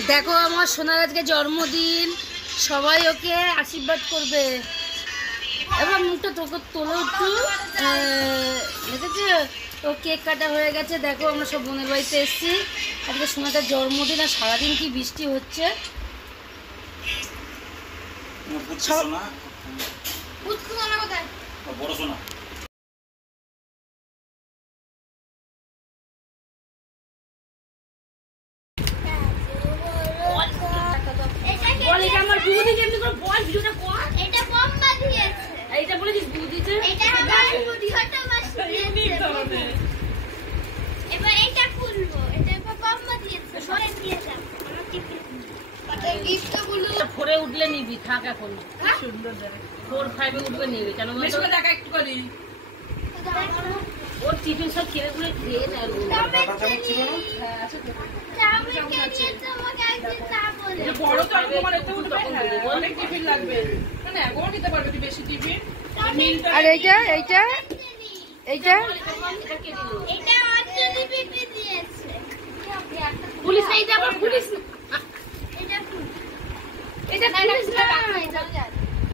দেখো আমার সোনার আজকে জন্মদিন, সবাই ওকে আশীর্বাদ করবে। এবার মুখটা তোকে তোলো একটু, দেখেছো ও কেক কাটা হয়ে গেছে। দেখো আমরা সব বোনের বাড়িতে এসেছি, আজকে সোনাটার জন্মদিন আর সারাদিন কি বৃষ্টি হচ্ছে। বড় সোনা এইটা বলেছিস বুঝিছে এটা আমার ভিডিওটা মাসি দিয়েছে। এবার এটা খুলবো, এটা এবার বাম্মা দিয়েছে, সরে দিয়ে দাও আমার টিপে। এই গিফটগুলো ফোরে উঠলে নিবি, থাক এখন সুন্দর দেখ 4 5 এ উঠবে নিবি কেন বলতো দেখা একটু করি ওর টিফিন সব খেয়ে গুলো খেয়ে নেয়। হ্যাঁ আচ্ছা আমি কে নিয়ে তোমাকে একদিন না বলে বড় তো আর তোমার এত উঠবে না, অনেক টিফিন লাগবে না, একও নিতে পারবে তুই বেশি টিফিন। আর এইটা এইটা এইটা এটা অঞ্জলি বিবি দিয়েছে। পুলিশ এইটা আবার পুলিশ এটা খুল, এটা পুলিশ না এটা